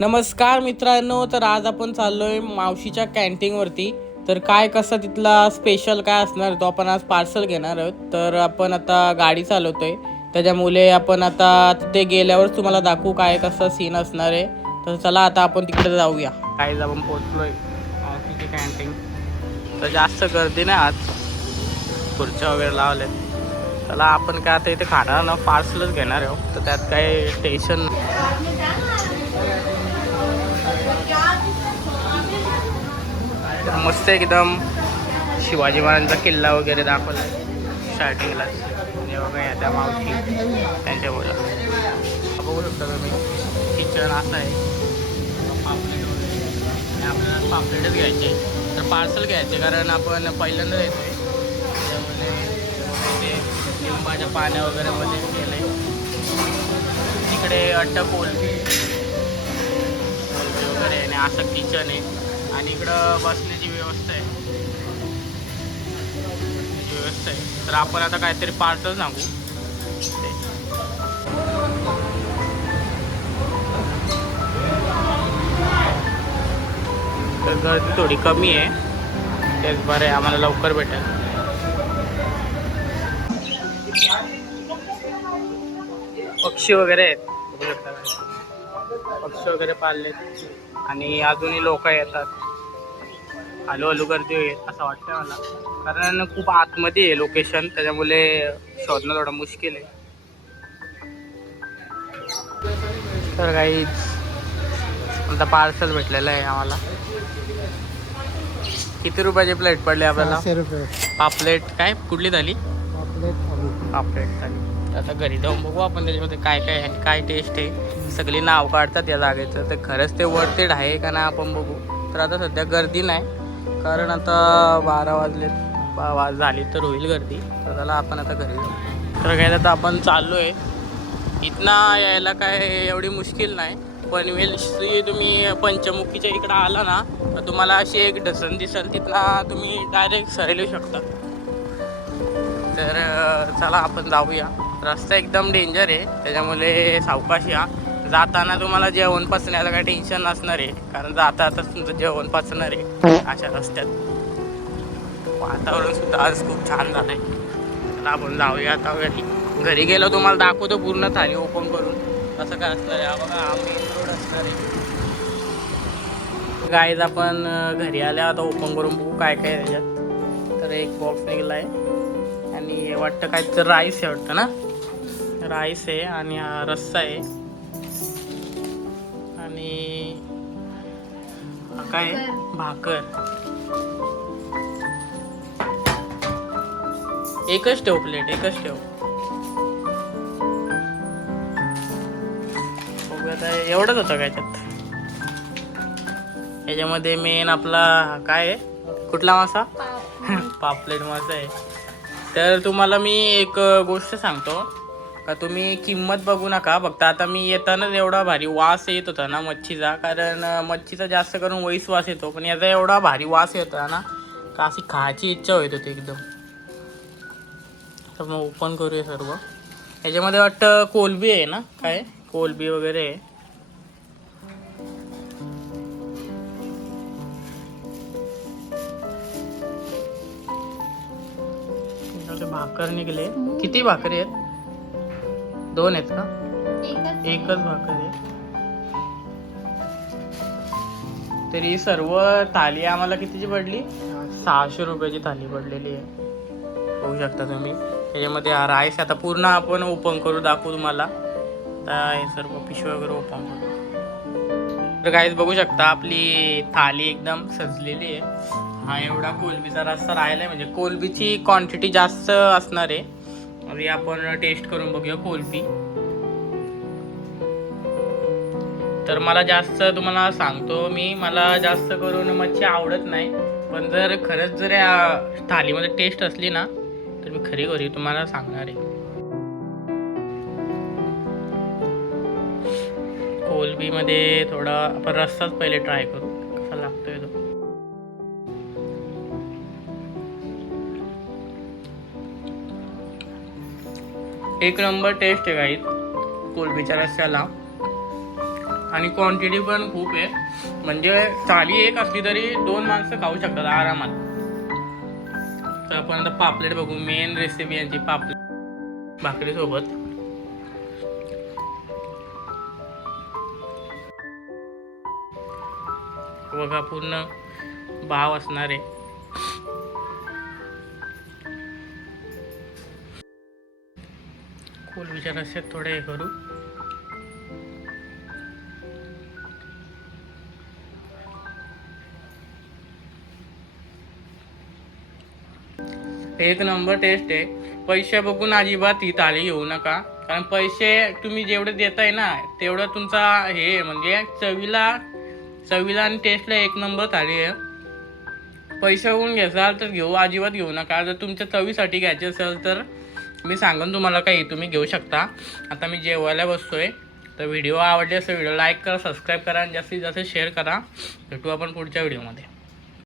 नमस्कार मित्रांनो तर आज आपण चाललो आहे मावशीच्या कॅन्टीनवरती तर काय कसं तिथला स्पेशल काय असणार तो आपण आज पार्सल घेणार आहोत. तर आपण आता गाडी चालवतोय. त्याच्यामुळे आपण आता तिथे गेल्यावर तुम्हाला दाखवू काय कसं सीन असणार आहे. तर चला आता आपण तिकडे जाऊया. काय आपण पोहोचलोय मावशीची कॅन्टीन तर जास्त गर्दी नाही आज. खुर्च्या वगैरे लावल्या चला आपण काय आता इथे खाणार ना पार्सलच घेणार आहोत. तर त्यात काही टेन्शन तर मस्त एकदम शिवाजी महाराजांचा किल्ला वगैरे दाखवला स्टार्टिंगला बघा त्या मावशी त्यांच्या बोला बघू शकता तुम्ही किचन असं आहे. पापलेट वगैरे आपल्याला पापलेटच घ्यायचे तर पार्सल घ्यायचे कारण आपण पहिल्यांदा येतो त्यामुळे ते लिंबाच्या पाण्या वगैरे मध्ये केले तिकडे अट्ट कोलबी वगैरे आणि असं किचन आहे. आणि इकडं बसले आहे. तर आपण आता काहीतरी पार्सल सांगू. तर गर्दी थोडी कमी आहे. तेच बरं आहे आम्हाला लवकर भेटेल. पक्षी वगैरे आहेत. बघू शकता पक्षी वगैरे पाळले आणि अजूनही लोक येतात. हळू हळू गर्दी होईल असं वाटतंय मला. कारण खूप आतमध्ये आहे लोकेशन त्याच्यामुळे शोधणं थोडं मुश्किल आहे. तर काही आता पार्सल भेटलेलं आहे आम्हाला. किती रुपयाची प्लेट पडली आपल्याला? पापलेट काय? कुठली झाली पापलेट झाली आता घरी जाऊन बघू आपण त्याच्यामध्ये काय काय आहे काय टेस्ट आहे. सगळी नाव काढतात या जागेचं. तर खरंच ते वरतेड आहे का नाही आपण बघू. तर आता सध्या गर्दी नाही. कारण आता बारा वाजले बा वाज झाली तर होईल गर्दी. तर त्याला आपण आता घरी जाऊ. तर काय आता आपण चाललो आहे इथनं यायला काय एवढी मुश्किल नाही. पनवेल श्री तुम्ही पंचमुखीच्या इकडं आला ना तर तुम्हाला अशी एक डसन दिसेल तिथनं तुम्ही डायरेक्ट सरलू येऊ शकता. तर चला आपण जाऊया. रस्ता एकदम डेंजर आहे. त्याच्यामुळे सावकाश या. जाताना तुम्हाला जेवण पचण्याचं काही टेन्शन नसणार आहे. कारण जाता आताच तुमचं जेवण पचणार आहे अशा रस्त्यात. वातावरण सुद्धा आज खूप छान झालं आहे आपण जाऊया आता घरी. घरी गेलो तुम्हाला दाखवतो पूर्ण थाली ओपन करून. कसं काय असणार आहे? बघा आम्ही रोड असणार आहे. गाईज आपण घरी आल्या आता ओपन करून बघू काय काय त्याच्यात. तर एक बॉक्स निघाला आहे आणि वाटतं काय तर राईस आहे वाटतं ना? राईस आहे आणि हा रस्सा आहे. काय? भाकर. एकच ठेव प्लेट एकच ठेव. एवढंच होतं काय त्यात याच्यामध्ये मेन आपला काय आहे? कुठला मासा? पापलेट मासा आहे. तर तुम्हाला मी एक गोष्ट सांगतो. का तुम्ही किंमत बघू नका. फक्त आता मी येतानाच एवढा भारी वास येत होता ना मच्छीचा. कारण मच्छीचा जास्त करून वैस वास येतो. पण याचा एवढा भारी वास येतो ना का अशी खायची इच्छा होत होती एकदम. तर मग ओपन करूया सर्व. याच्यामध्ये वाटतं कोलबी आहे ना? काय? कोलबी वगैरे आहे. भाकर निघले. किती भाकरी आहेत? दोन आहेत का? एकच. भाकर आहे. तरी सर्व थाली आम्हाला कितीची पडली? सहाशे रुपयाची थाली पडलेली आहे. बघू शकता तुम्ही. त्याच्यामध्ये हा राईस आता पूर्ण आपण ओपन करू दाखवू तुम्हाला. हे सर्व पिशवी वगैरे ओपन करू. तर काहीच बघू शकता आपली थाली एकदम सजलेली आहे. हा एवढा कोलबीचा रस्ता राहिला म्हणजे कोलबीची क्वांटिटी जास्त असणार आहे. आणि आपण टेस्ट करून बघूया कोलबी तर मला जास्त तुम्हाला सांगतो मी मला जास्त करून मच्छी आवडत नाही. पण जर खरंच जर या थालीमध्ये टेस्ट असली ना तर मी खरी खरी तुम्हाला सांगणार आहे. कोलबीमध्ये थोडा आपण रस्साच पहिले ट्राय करू. कसा लागतोय तो? एक नंबर टेस्ट आहे गाईत कोलबीच्या रस्त्याला आणि क्वांटिटी पण खूप आहे. म्हणजे थाली एक असली तरी दोन माणसं खाऊ शकतात आरामात. तर आपण आता पापलेट बघू. मेन रेसिपी यांची पापलेट. भाकरीसोबत बघा पूर्ण भाव असणार आहे. फुल विचार असे थोडे हे करू. एक नंबर टेस्ट आहे. पैसे बघून अजिबात ही थाली घेऊ नका. कारण पैसे तुम्ही जेवढे देताय ना तेवढं तुमचा हे आहे, म्हणजे चवीला चवीला आणि टेस्टला एक नंबर थाली आहे. पैसे होऊन घ्याल तर घेऊ अजिबात घेऊ नका. जर तुमच्या चवीसाठी घ्यायचे असेल तर मी सांगेन तुम्हाला काही तुम्ही घेऊ शकता. आता मी जेवायला बसतोय. तर व्हिडिओ आवडले असं व्हिडिओ लाईक करा सबस्क्राईब करा आणि जास्तीत जास्त शेअर करा. भेटू आपण पुढच्या व्हिडिओमध्ये.